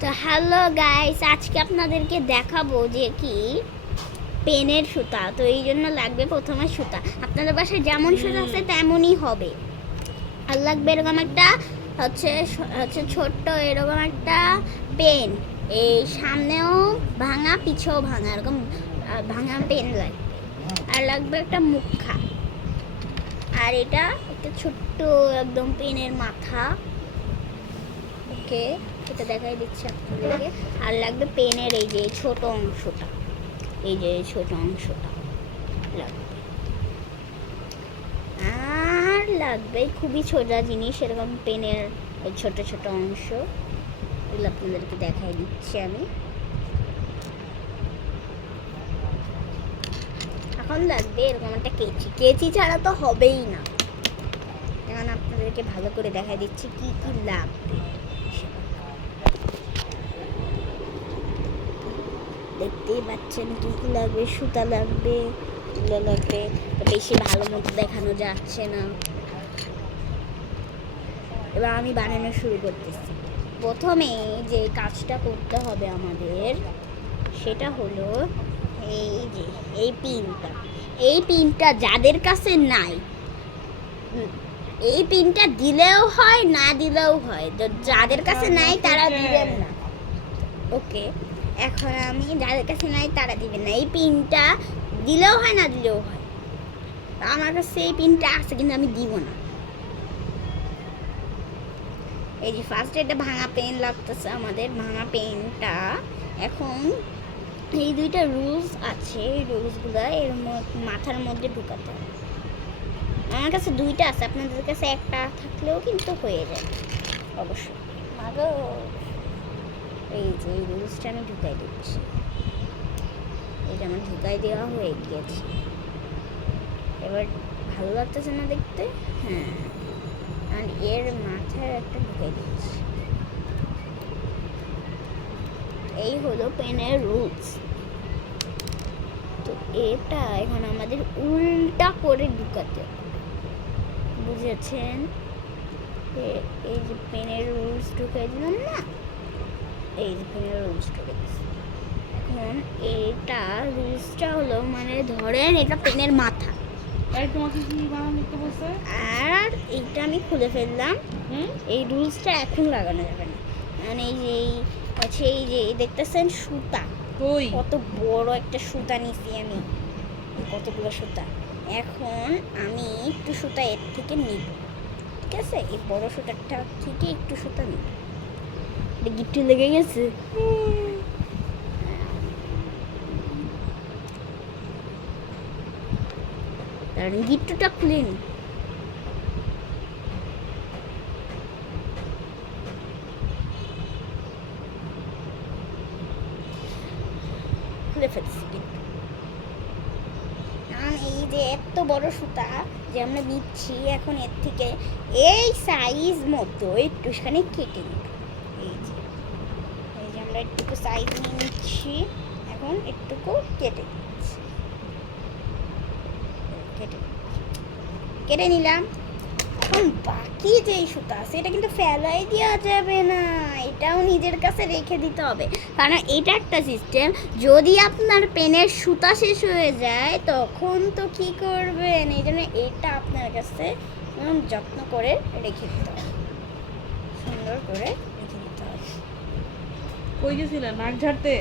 তো hello guys, আজকে আপনাদেরকে দেখাবো যে কি পেনের সুতা। তো এই জন্য লাগবে প্রথমে সুতা। আপনাদের বাসায় যেমন সুতা আছে তেমনই হবে। আর লাগবে এরকম একটা হচ্ছে হচ্ছে ছোট্ট এরকম একটা পেন। এই সামনেও ভাঙা পিছেও ভাঙা এরকম ভাঙা পেন লাগবে। আর লাগবে একটা মুখা। আর এটা একটা ছোট্ট একদম পেনের মাথা। ওকে, এটা দেখাই দিচ্ছি আপনাদেরকে। আর লাগবে পেনের এই যে ছোট অংশটা, এই যে ছোট অংশটা লাগবে। আর লাগবে খুবই ছোটা জিনিস, এরকম পেনের ওই ছোট ছোট অংশ, এগুলো আপনাদেরকে দেখাই দিচ্ছি আমি। এখন লাগবে এরকম একটা কেচি। কেচি ছাড়া তো হবেই না। এখন আপনাদেরকে ভালো করে দেখাই দিচ্ছি কি কি লাগবে। দেখতেই পাচ্ছেন কি কি লাগবে। সুতা লাগবে, তুলা লাগবে। বেশি ভালো মতো দেখানো যাচ্ছে না। এবার আমি বানানো শুরু করতেছি। প্রথমে যে কাজটা করতে হবে আমাদের সেটা হলো এই যে এই পিনটা। এই পিনটা যাদের কাছে নাই, এই পিনটা দিলেও হয় না দিলেও হয়। তো যাদের কাছে নাই তারা দিবেন না। ওকে, এখন আমি যাদের কাছে নাই তারা দিবেন না। এই পিনটা দিলেও হয় না দিলেও হয়। আমার কাছে এই পিনটা আছে কিন্তু আমি দিব না। এই যে ফার্স্টে একটা ভাঙা পেন লাগতেছে আমাদের। ভাঙা পেনটা এখন এই দুইটা রুলস আছে, এই রুলসগুলো এর মাথার মধ্যে ঢুকাতে হবে। আমার কাছে দুইটা আছে, আপনাদের কাছে একটা থাকলেও কিন্তু হয়ে যায় অবশ্যই। আগো এই যে এই রুলসটা আমি ঢুকাই দিচ্ছি। এটা আমার ঢুকাই দেওয়া হয়ে গিয়েছে। এবার ভালো লাগতেছে না দেখতে? হ্যাঁ, আর এর মাথায় একটা ঢুকাই দিচ্ছি। এই হলো পেনের রুলস। তো এটা এখন আমাদের উল্টা করে ঢুকাতে, বুঝেছেন? এই যে পেনের রুলস ঢুকাই দিলাম না, এই যে পেনের রুলস ঢুকে দিচ্ছি। এখন এটা রুলসটা হলো মানে ধরেন এটা পেনের মাথা। আর এইটা আমি খুলে ফেললাম। এই রুলসটা এখন লাগানো যাবে না। মানে এই যে আছে এই যে দেখতেছেন সুতা, কত বড় একটা সুতা নিছি আমি, কতগুলো সুতা। এখন আমি একটু সুতা এর থেকে নিব, ঠিক আছে? এই বড় সুতাটা থেকে একটু সুতা নিব। গিট্টু লেগে গেছে। কারণ গিট্টুটা খুলে নি। খুলে ফেলছি গিট্টু। এই যে এত বড় সুতা যে আমরা নিচ্ছি, এখন এর থেকে এই সাইজ মতো একটুখানি কেটে নিব। এই যে আমরা একটু সাইজ নিয়ে নিচ্ছি, এখন একটুকু কেটে নিচ্ছি। কেটে নিলাম। এখন বাকি যে সুতা আছে এটা কিন্তু ফেলাই দেওয়া যাবে না, এটাও নিজের কাছে রেখে দিতে হবে। কারণ এটা একটা সিস্টেম, যদি আপনার পেনের সুতা শেষ হয়ে যায় তখন তো কি করবেন? এই জন্য এটা আপনার কাছে যত্ন করে রেখে দিতে হবে, সুন্দর করে রেখে দিতে হবে। কই গেছিলেন নাক ঝাড়তে?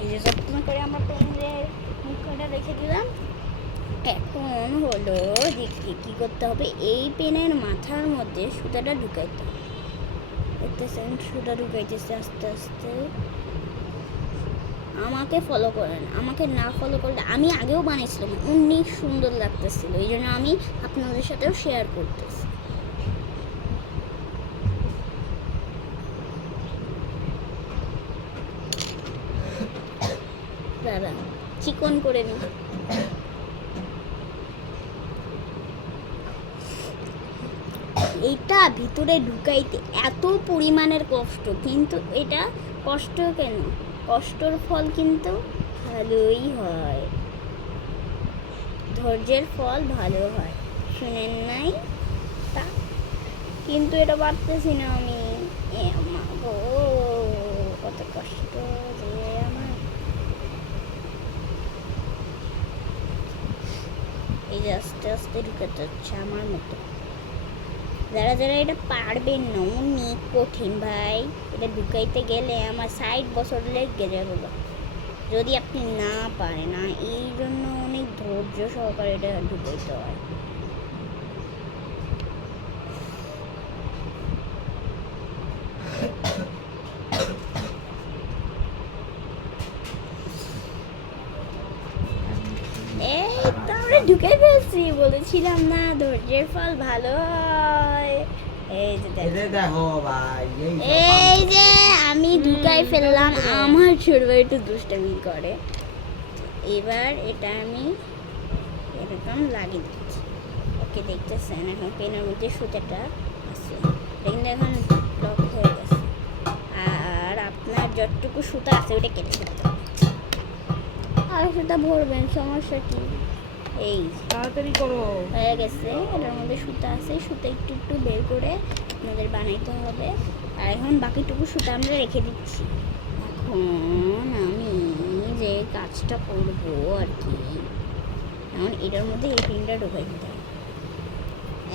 এই যে যত্ন করে আমার পেনের মুখটা রেখে দিলাম। এখন হলো যে কী করতে হবে, এই পেনের মাথার মধ্যে সুতাটা ঢুকাইতে হবে। দেখতেছেন সুতা ঢুকাইতেছে আস্তে আস্তে। আমাকে ফলো করেন, আমাকে না ফলো করলে, আমি আগেও বানিয়েছিলাম, অনেক সুন্দর লাগতেছিল, এই জন্য আমি আপনাদের সাথেও শেয়ার করতেছি। দাদা চিকন করে নিই। এইটা ভিতরে ঢুকাইতে এত পরিমাণের কষ্ট, কিন্তু এটা কষ্ট কেন? কষ্টর ফল কিন্তু ভালোই হয়, ধৈর্যের ফল ভালো হয়। শুনেন নাই তা? কিন্তু এটা পারতেছি না আমি। এ মা গো, কত কষ্ট যে আমার। এই যে আস্তে আস্তে ঢুকাতে হচ্ছে আমার মতো। যারা যারা এটা পারবেন না, অনেক কঠিন ভাই। এটা ঢুকাইতে গেলে আমার 60 বছর লেগে যাবে গো। যদি আপনি না পারেন না, এই জন্য অনেক ধৈর্য সহকারে এটা ঢুকাইতে হয়। এই তো আমরা ঢুকে ফেলছি, বলেছিলাম না ধৈর্যের ফল ভালো হয়। এই যে দেখো, দেখো ভাই, এই যে আমি ঢুকাই ফেললাম। আমার ছোট ভাই একটু দুষ্টামি করে। এবার এটা আমি এরকম লাগিয়ে দিচ্ছি। ওকে, দেখতেছেন এখন পেনের মধ্যে সুতাটা আছে, কিন্তু এখন লক হয়ে গেছে। আর আপনার যতটুকু সুতা আছে ওটা কেটে ফেলতে হবে। আর সুতা ভরবেন, সমস্যা কি? এই তাড়াতাড়ি করো। হয়ে গেছে। এটার মধ্যে সুতা আছে, সুতা একটু একটু বের করে আপনাদের বানাইতে হবে। আর এখন বাকিটুকু সুতা আমরা রেখে দিচ্ছি। এখন আমি যে কাজটা করবো আর কি, এখন এটার মধ্যে এই পিনটা ঢোকাই দিতে হবে।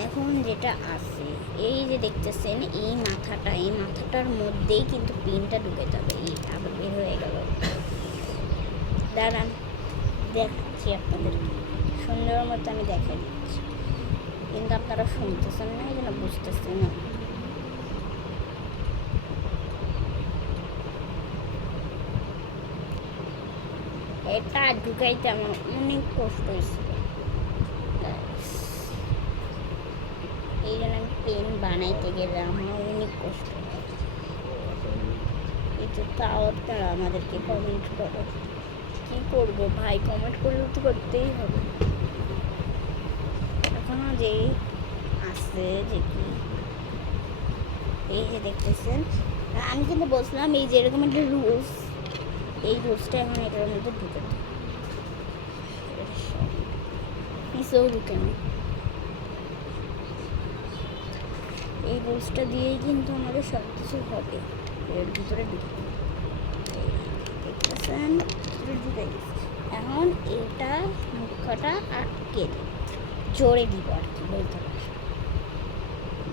এখন যেটা আছে, এই যে দেখতেছেন এই মাথাটার মধ্যেই কিন্তু পিনটা ঢুকাইতে হবে। এই আবার বের হয়ে গেল। দাঁড়ান, দেখাচ্ছি আপনাদেরকে সুন্দর মতো আমি দেখাই দিচ্ছি, কিন্তু আপনারা শুনতেছেন না, এই জন্য বুঝতেছেন না। এটা ঢুকাইতে আমার অনেক কষ্ট হয়েছিল। এই জন্য আমি পেন বানাইতে গেলে আমার অনেক কষ্ট হয়। কিন্তু তাও আপনারা আমাদেরকে কমেন্ট করো। কি করবো ভাই, কমেন্ট করলে তো করতেই হবে। এখনো যে আছে যে কি, এই যে দেখতেছেন, আমি কিন্তু বলছিলাম এই যে এরকম একটা রুলস, এই রুলসটা এখন এটার মধ্যে ঢুকাতে নিচেও ঢুকেনি। এই রুলসটা দিয়েই কিন্তু আমাদের সব কিছু হবে। এর ভিতরে ঢুকে দেখতেছেন ঢুকে গেছে। এখন এটা মুখটা আটকে জোরে দিব আর কি বলতে পারি।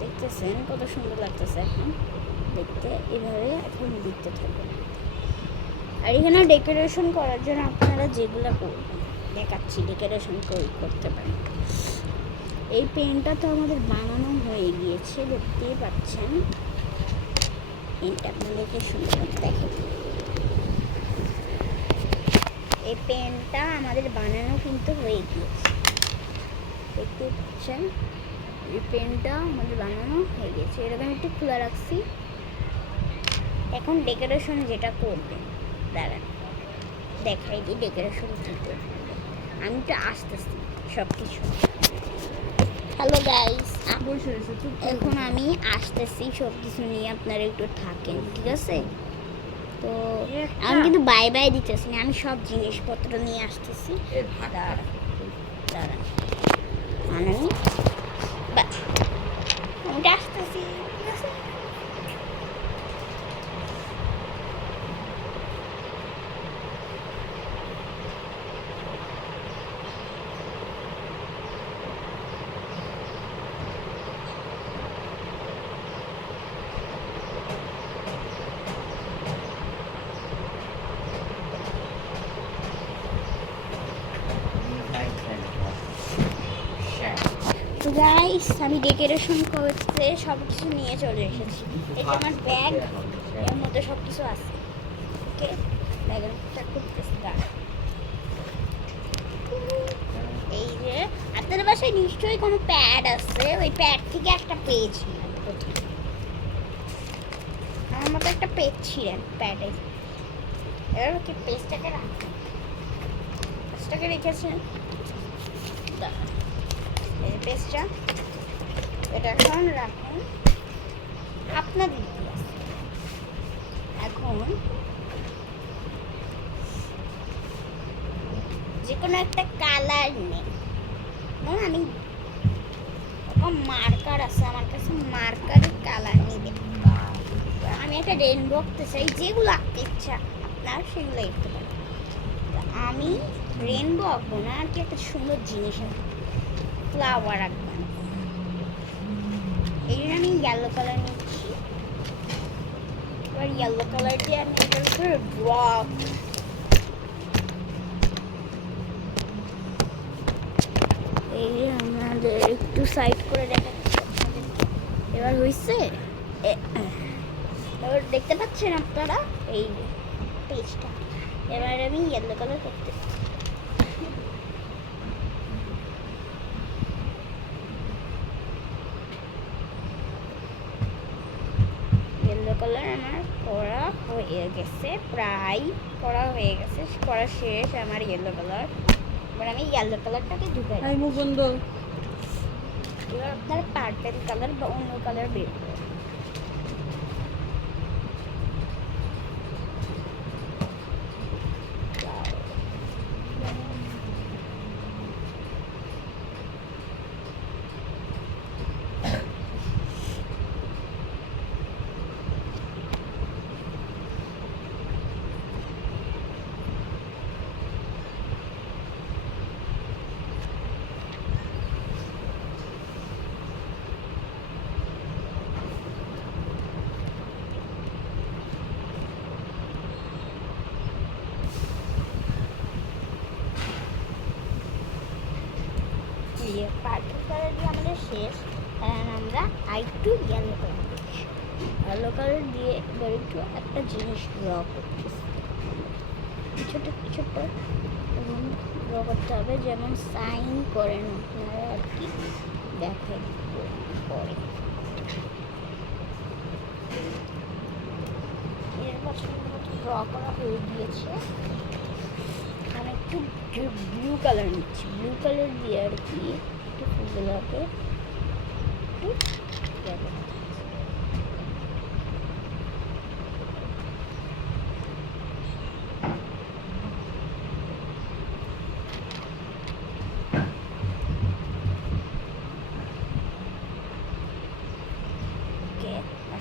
দেখতেছেন কত সুন্দর লাগতেছে এখন দেখতে। এভাবে এখন দেখতে থাকবেন। আর এখানে ডেকোরেশন করার জন্য আপনারা যেগুলো করবেন দেখাচ্ছি, ডেকোরেশন করতে পারেন। এই পেনটা তো আমাদের বানানো হয়ে গিয়েছে, দেখতেই পাচ্ছেন। পেনটা আপনাদেরকে সুন্দর দেখে, এই পেনটা আমাদের বানানো কিন্তু হয়ে গিয়েছে, দেখতেই পাচ্ছেন। এই পেনটা আমাদের বানানো হয়ে গেছে, এরকম একটু খোলা রাখছি। এখন ডেকোরেশন যেটা করবেন, দাঁড়ান দেখাই দিই ডেকোরেশন কী করবেন। আমি তো আসতেছি সব কিছু। হ্যালো গাইস, এখন আমি আসতেছি সব কিছু নিয়ে, আপনারা একটু থাকেন, ঠিক আছে? তো আমি কিন্তু বাই বাই দিতেছি না, আমি সব জিনিসপত্র নিয়ে আসতেছি। দাঁড়ান আমি আসতেছি, ঠিক আছে? তো গাইস, আমি ডেকোরেশন করতে সব কিছু নিয়ে চলে এসেছি। এই যে আমার ব্যাগ, এর মধ্যে সব কিছু আছে। ওকে, ব্যাগের মধ্যে করতেছি। এই যে আপনাদের বাসায় নিশ্চয়ই কোনো প্যাড আছে, ওই প্যাড থেকে একটা পেয়েছি আমার মতো একটা পেজ ছিলেন প্যাডে। এবার ওকে পেজটাকে রাখেন, পেজটাকে রেখেছেন। এই পেজটা এটা এখন রাখুন আপনাদের ইতিহাস। এখন যে কোনো একটা কালার নেই, আমি মার্কার আছে আমার কাছে, মার্কারের কালার নেবে। একটা রেনবো আঁকতে চাই, যেগুলো আঁকতে ইচ্ছা আপনার সেগুলো আঁকতে পারেন। তো আমি রেনবো আঁকবো না, আর কি একটা সুন্দর জিনিস আঁকবো, ফ্লাওয়ার আঁকবো। এই জন্য আমি ইয়েলো কালার নিচ্ছি। এবার ইয়েলো কালার দিয়ে আমি এটার উপরে ড্র, এই যে আমাদের একটু সাইড করে দেখাচ্ছি আপনাদেরকে। এবার হয়েছে, এবার দেখতে পাচ্ছেন আপনারা এই পেজটা। এবার আমি ইয়েলো কালার করতে, ইয়েলো কালার আমার করা হয়ে গেছে, প্রায় করা হয়ে গেছে, করা শেষ আমার ইয়েলো কালার। এবার আমি ইয়েলো কালারটাকে ঢুকাই, মুখ বন্ধ। এবার আপনার পার্পেল কালার বা অন্য কালার বের করে দিয়ে পার্পল কালার দিয়ে আমাদের শেষ। আর আমরা আরেকটু ইয়েলো কালার দিচ্ছি, ইয়েলো কালার দিয়ে এবার একটু একটা জিনিস ড্র করতেছি, ছোটো ছোটো ড্র করতে হবে, যেমন সাইন করেন আপনারা আর কি, দেখেন পরে। এর পছন্দ মতো ড্র করা হয়ে গিয়েছে। আমি একটু ব্লু কালার নিচ্ছি, ব্লু কালার দিয়ে আর কি একটু ফুলগুলোকে একটু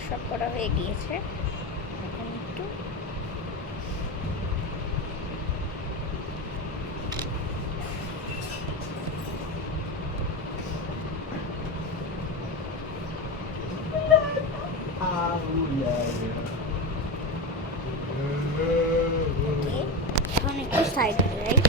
সব করা হয়ে গিয়েছে। এখন একটু এখন একটু সাইড রাইট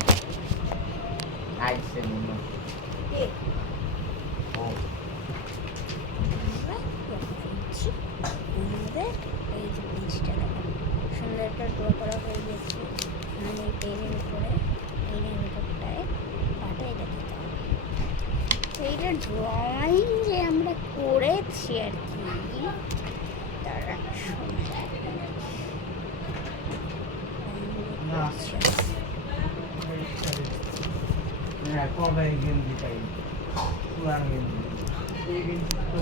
এই যে জিনিসটা দেখেন সুন্দর একটা ড্র করা হয়ে গেছে। মানে এই পেনের উপরে, পেনের উপরটায় পাটা এটা দিতে হবে। তো এইটা ড্রয়িং যে আমরা করেছি আর কি, তারা কবে গেঞ্জি পাই পুরান গেঞ্জি এই গেঞ্জি তো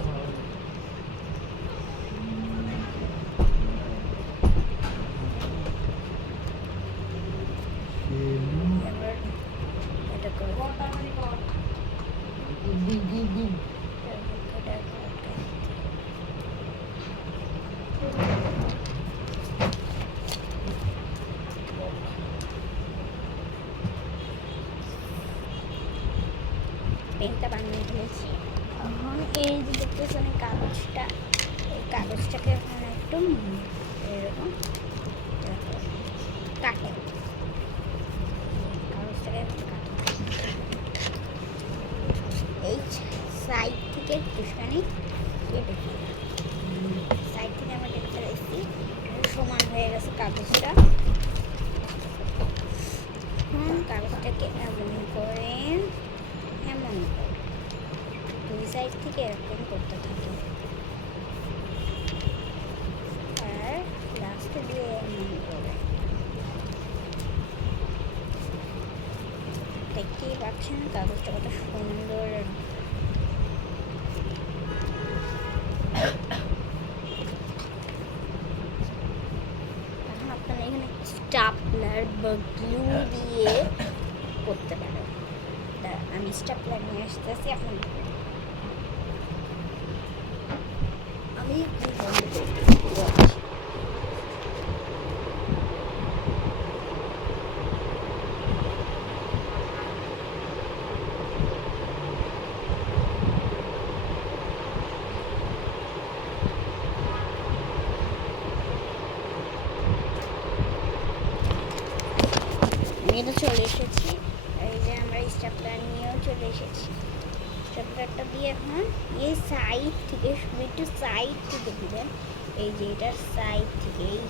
এটা করে পেনটা বানিয়ে ফেলেছি। এখন এই যে দেখতেছেন কাগজটা, এই কাগজটাকে এখন একটু এরকম কাটে, কাগজটাকে একটু কাটে, এই সাইড থেকে একটুখানি কেটে ফেলি। সাইড থেকে আমরা কেটে ফেলেছি, সমান হয়ে গেছে কাগজটা। কাগজটাকে এমন করে দুই সাইড থেকে এরকম করতে থাকি, আর লাস্টে দিয়ে এমন করে। দেখতেই পাচ্ছেন কাগজটা কত সুন্দর। এখন আপনারা এখানে স্টাপলার বা গ্লু দিয়ে করতে পারেন। আমি স্টাপলার নিয়ে আসতেছি, এখন আমি চলে এসেছি। এই যে আমরা স্টেপলার নিয়েও চলে এসেছি। স্টেপলারটা দিয়ে এখন এই সাইড থেকে শুধু একটু সাইড থেকে দিবেন, এই যে এটার সাইড থেকে এই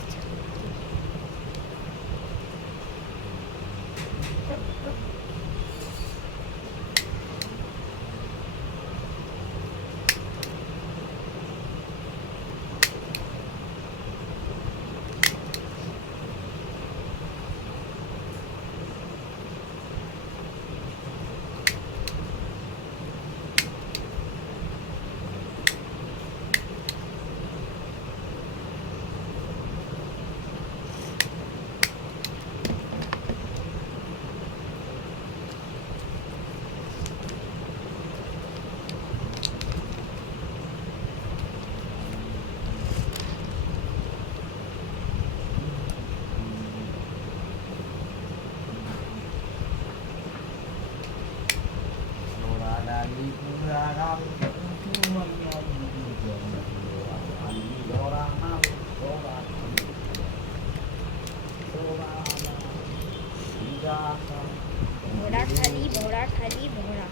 Ora dali puraram semuanya orang orang ভোড়া খালি ভোড়া খালি ভোড়া।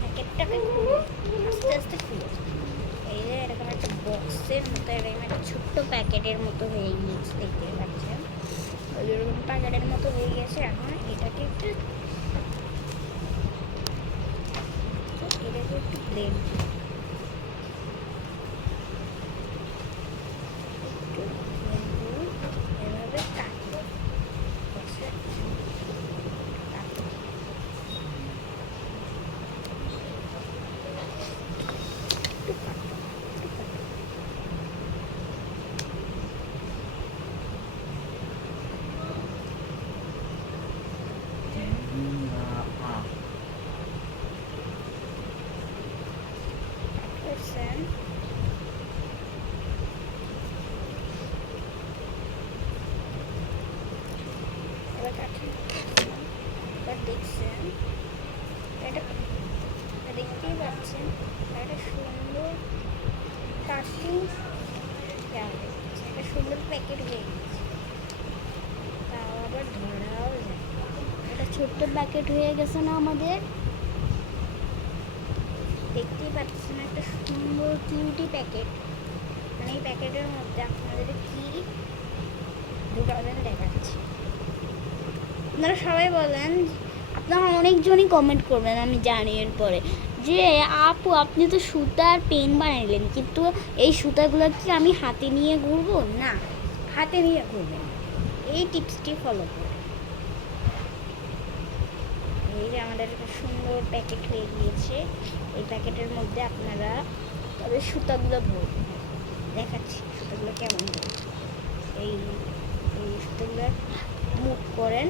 প্যাকেটটাকে খুলে আস্তে আস্তে খুলে, এই যে এরকম একটা বক্সের মতো, এরকম একটা ছোট্ট প্যাকেটের মতো হয়ে গিয়েছে, দেখতে পাচ্ছেন এরকম প্যাকেটের মতো হয়ে গেছে। এখন এটাকে একটু ব্লেন্ড এভাবে কাটবো, দেখছেন এটা, দেখতেই পাচ্ছেন একটা সুন্দর কাটিং, একটা সুন্দর প্যাকেট হয়ে গেছে, তাও আবার ধরাও যায়। একটা ছোট্ট প্যাকেট হয়ে গেছে না আমাদের, দেখতেই পাচ্ছেন একটা সুন্দর কিউটি প্যাকেট। মানে এই প্যাকেটের মধ্যে আপনাদের কি ঢুকাবেন দেখাচ্ছি। আপনারা সবাই বলেন, আপনারা অনেকজনই কমেন্ট করবেন আমি জানি এরপরে, যে আপু আপনি তো সুতার পেন বানাইলেন, কিন্তু এই সুতাগুলো কি আমি হাতে নিয়ে ঘুরবো? না, হাতে নিয়ে ঘুরবেন, এই টিপসটি ফলো করে। এই যে আমাদের একটা সুন্দর প্যাকেট হয়ে গিয়েছে, এই প্যাকেটের মধ্যে আপনারা তবে সুতাগুলো ভরবেন। দেখাচ্ছি সুতাগুলো কেমন ভরবেন। এই সুতাগুলো মুভ করেন,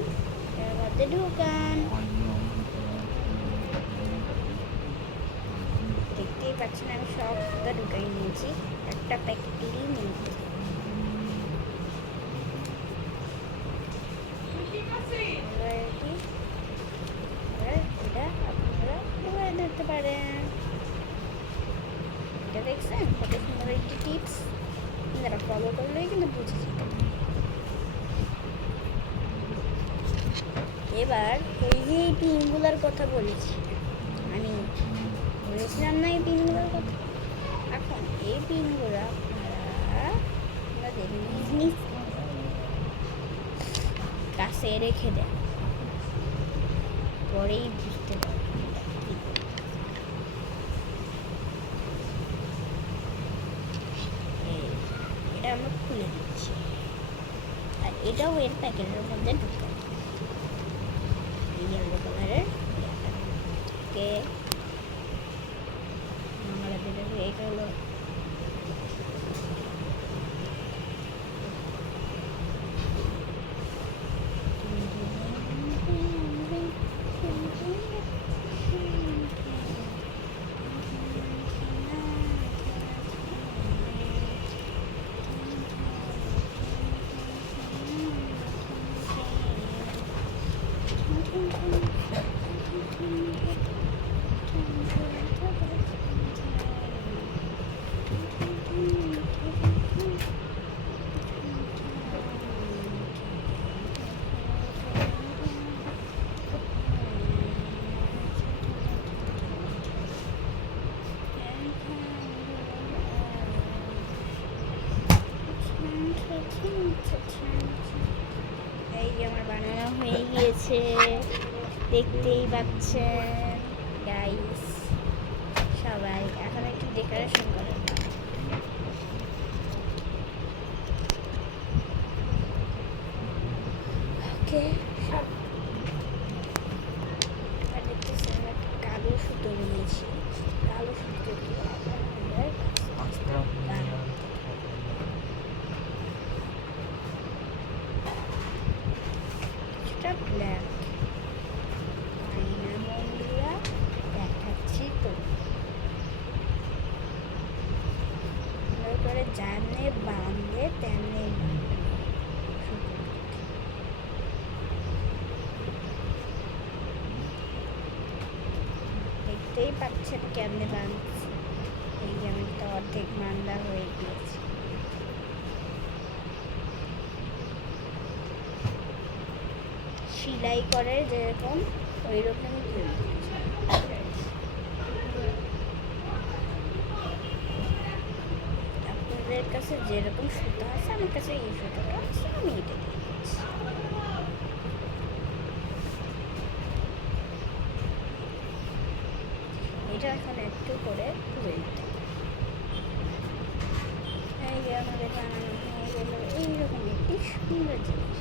এর মধ্যে ঢুকান, দেখতেই পাচ্ছেন আমি সব সুতা ঢুকাই নিয়েছি, একটা প্যাকেটেরই নিয়েছি। এটা আপনারা ঢুকাই দিতে পারেন। এটা দেখছেন কত সুন্দর একটি টিপস, আপনারা ফলো করলেই কিন্তু বুঝে যেতে। এবার এই যে এই পিনগুলোর কথা বলেছি আমি, বলেছিলাম না এই পিনগুলোর কথা। এখন এই পিনগুলো আপনারা আপনাদের নিজ নিজ কাছে রেখে দেন, পরেই বুঝতে পারবেন কি করতে। এটা আমরা খুলে দিচ্ছি, আর এটাও এর প্যাকেটের মধ্যে ঢুকাই, ইয়েলো কালারের কে আমাদের হয়ে গেল। হচ্ছে, দেখতেই পাচ্ছেন গাইস সবাই। এখন একটু ডেকোরেশন করে নাও। ওকে, সব আর দেখতেছেন একটা কালো সুতো নিয়েছি। কালো সুতো দিয়ে আমাদের আস্তে কিছুটা ব্ল্যাক আয়না বন্ধুরা দেখাচ্ছি তো। ভালো করে জানে বাঁধলে তেমনি বাঁধবে। দেখতেই পাচ্ছেন কেমনে বাঁধছি। এই যে আমি তো অর্ধেক বাঁধা হয়ে গিয়েছি। সেলাই করে যেরকম ওই রকম আপনাদের কাছে যেরকম সুতা আছে, আমার কাছে এই সুতাটা আছে, আমি এটা দিয়ে দিচ্ছি। এটা এখন একটু করে তুলে দিতে হবে। এই যে আমাদের বানানো হয়ে গেল এইরকম একটি সুন্দর জিনিস।